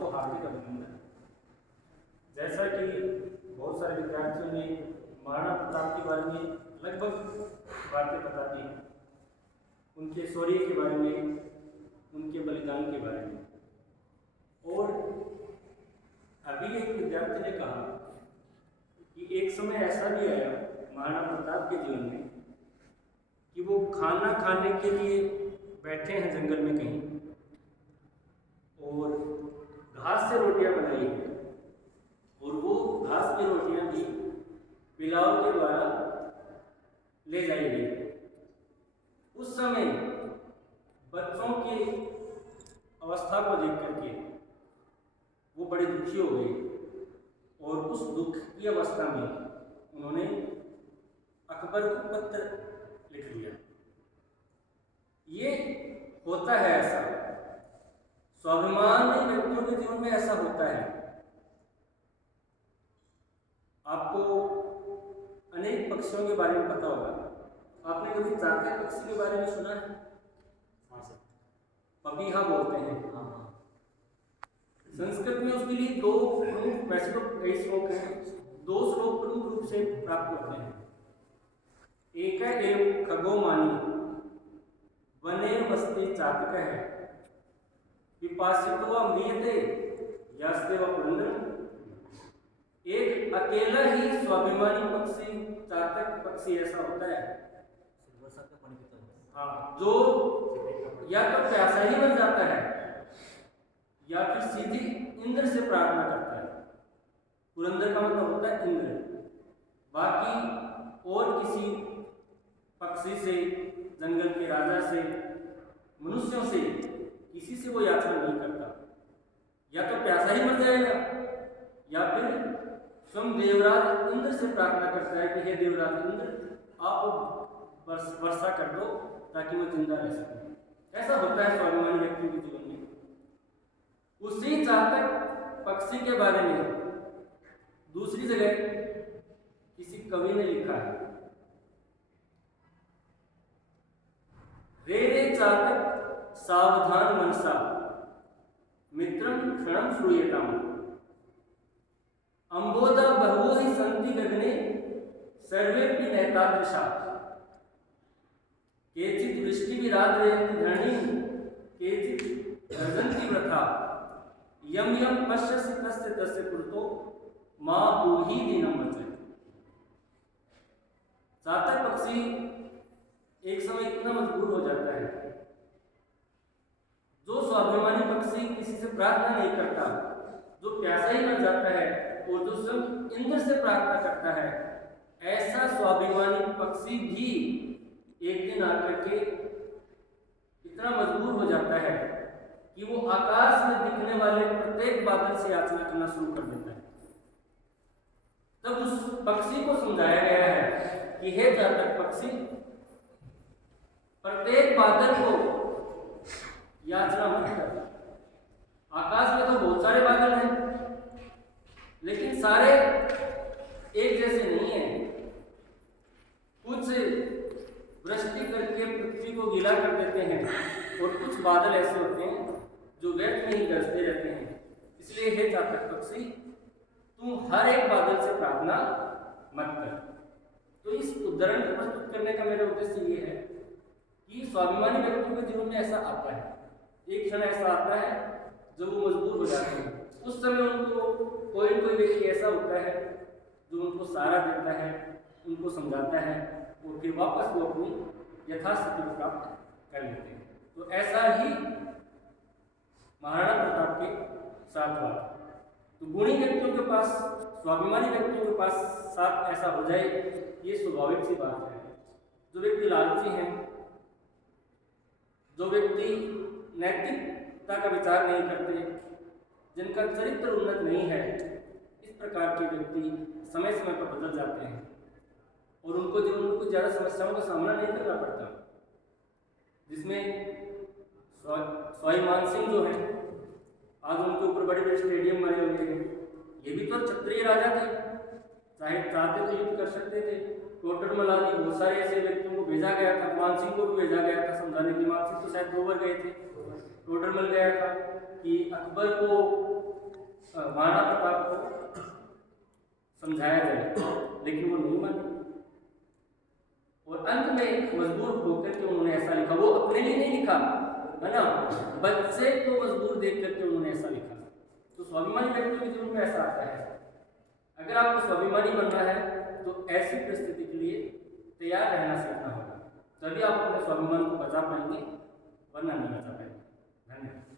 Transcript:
आपको हार्दिक अभिनंदन। जैसा कि बहुत सारे विद्यार्थियों ने महाराणा प्रताप के बारे में लगभग बातें बता दी, उनके शौर्य के बारे में, उनके बलिदान के बारे में, और अभी एक विद्यार्थी ने कहा कि एक समय ऐसा भी आया महाराणा प्रताप के जीवन में कि वो खाना खाने के लिए बैठे हैं जंगल में कहीं, और घास से रोटियां बनाई हैं, और वो घास की रोटियां भी पिलाव के द्वारा ले जाई गई। उस समय बच्चों की अवस्था को देख करके वो बड़े दुखी हो गए, और उस दुख की अवस्था में उन्होंने अकबर को पत्र लिख दिया। ये होता है ऐसा, स्वाभिमानी व्यक्तियों के जीवन में ऐसा होता है। आपको अनेक पक्षियों के बारे में पता होगा। आपने कभी चातक पक्षी के बारे में सुना है? पपीहा बोलते हैं। संस्कृत में उसके लिए दो प्रमुख, वैसे तो कई श्लोक हैं, दो श्लोक प्रमुख रूप से प्राप्त होते हैं। एक एव खगोमानी वने मस्ती चातक है विपासितो अमृते यास्ते व पुरंदर। एक अकेला ही स्वाभिमानी पक्षी, चातक पक्षी ऐसा होता है, हाँ, जो या तो प्यासा ही बन जाता है या फिर सीधी इंद्र से प्रार्थना करता है। पुरंदर का मतलब होता है इंद्र। बाकी और किसी पक्षी से, जंगल के राजा से, मनुष्यों से, किसी से वो याचना नहीं करता। या तो प्यासा ही मर जाएगा या फिर स्वयं देवराज इंद्र से प्रार्थना करता है कि हे देवराज इंद्र, आप वर्षा कर दो ताकि मैं जिंदा रह सकूं। ऐसा होता है स्वाभिमानी व्यक्तियों के जीवन में। उसी चातक पक्षी के बारे में दूसरी जगह किसी कवि ने लिखा है, रे रे चातक सावधान मनसा मित्रम क्षणम श्रूयताम अंबोधा बहु ही संति गगने सर्वेपि नैतादृशा केचित् वृष्टि विराधयन्ति धरणी केचित् रजन्ति वृथा यम यम पश्यसि तस्य तस्य कृतो मां ब्रूहि दीनम वचन। चातक पक्षी एक समय इतना मजबूर हो जाता है, जो स्वाभिमानी पक्षी किसी से प्रार्थना नहीं करता, जो प्यासा ही मर जाता है और जो स्वयं इंद्र से प्रार्थना करता है, ऐसा स्वाभिमानी पक्षी भी एक दिन आकर के इतना मजबूर हो जाता है कि वो आकाश में दिखने वाले प्रत्येक बादल से याचना करना शुरू कर देता है। तब उस पक्षी को समझाया गया है कि हे चातक पक्षी, प्रत्येक बादल को याचना मत कर। आकाश में तो बहुत सारे बादल हैं, लेकिन सारे एक जैसे नहीं हैं। कुछ वृष्टि करके पृथ्वी को गीला कर देते हैं और कुछ बादल ऐसे होते हैं जो व्यर्थ में ही गरजते रहते हैं। इसलिए हे चातक पक्षी, तुम हर एक बादल से प्रार्थना मत कर। तो इस उदाहरण को प्रस्तुत करने का मेरा उद्देश्य ये है कि स्वाभिमानी व्यक्तियों के जीवन में ऐसा आता है, एक क्षण ऐसा आता है जब वो मजबूर हो जाते हैं। उस समय उनको कोई न कोई व्यक्ति ऐसा होता है जो उनको सहारा देता है, उनको समझाता है, और फिर वापस वो अपनी यथास्थिति को प्राप्त कर लेते हैं। तो ऐसा ही महाराणा प्रताप के साथ हुआ। तो गुणी व्यक्तियों के पास, स्वाभिमानी व्यक्तियों के पास साथ ऐसा हो जाए, ये स्वाभाविक सी बात है। जो व्यक्ति लालची हैं, जो व्यक्ति नैतिकता का विचार नहीं करते, जिनका चरित्र उन्नत नहीं है, इस प्रकार के व्यक्ति समय समय पर बदल जाते हैं और उनको जीवन में कुछ ज़्यादा समस्याओं का सामना नहीं करना पड़ता। जिसमें स्वाभिमान सिंह जो है, आज उनके ऊपर बड़े बड़े स्टेडियम बने हुए हैं। ये भी तो क्षत्रिय राजा थे, चाहे चाहते तो युद्ध कर सकते थे। टोडरमल आदि बहुत सारे ऐसे व्यक्तियों को भेजा गया था, मानसिंह को भी भेजा गया था समझाने के लिए। मानसिंह तो शायद 2 बार गए थे, टोडरमल गया था कि अकबर को महाराणा प्रताप को समझाया जाए, लेकिन वो नहीं माने और अंत में मजबूर होकर के उन्होंने ऐसा लिखा। वो अपने लिए नहीं लिखा है ना, बच्चे को मजबूर देख करके उन्होंने ऐसा लिखा। तो स्वाभिमानी व्यक्ति के जीवन में ऐसा आता है। अगर आपको स्वाभिमानी बनना है तो ऐसी परिस्थिति के लिए तैयार रहना सीखना होगा, तभी आप अपने स्वाभिमान को बचा पाएंगे, वरना नहीं बचा पाएंगे। धन्यवाद।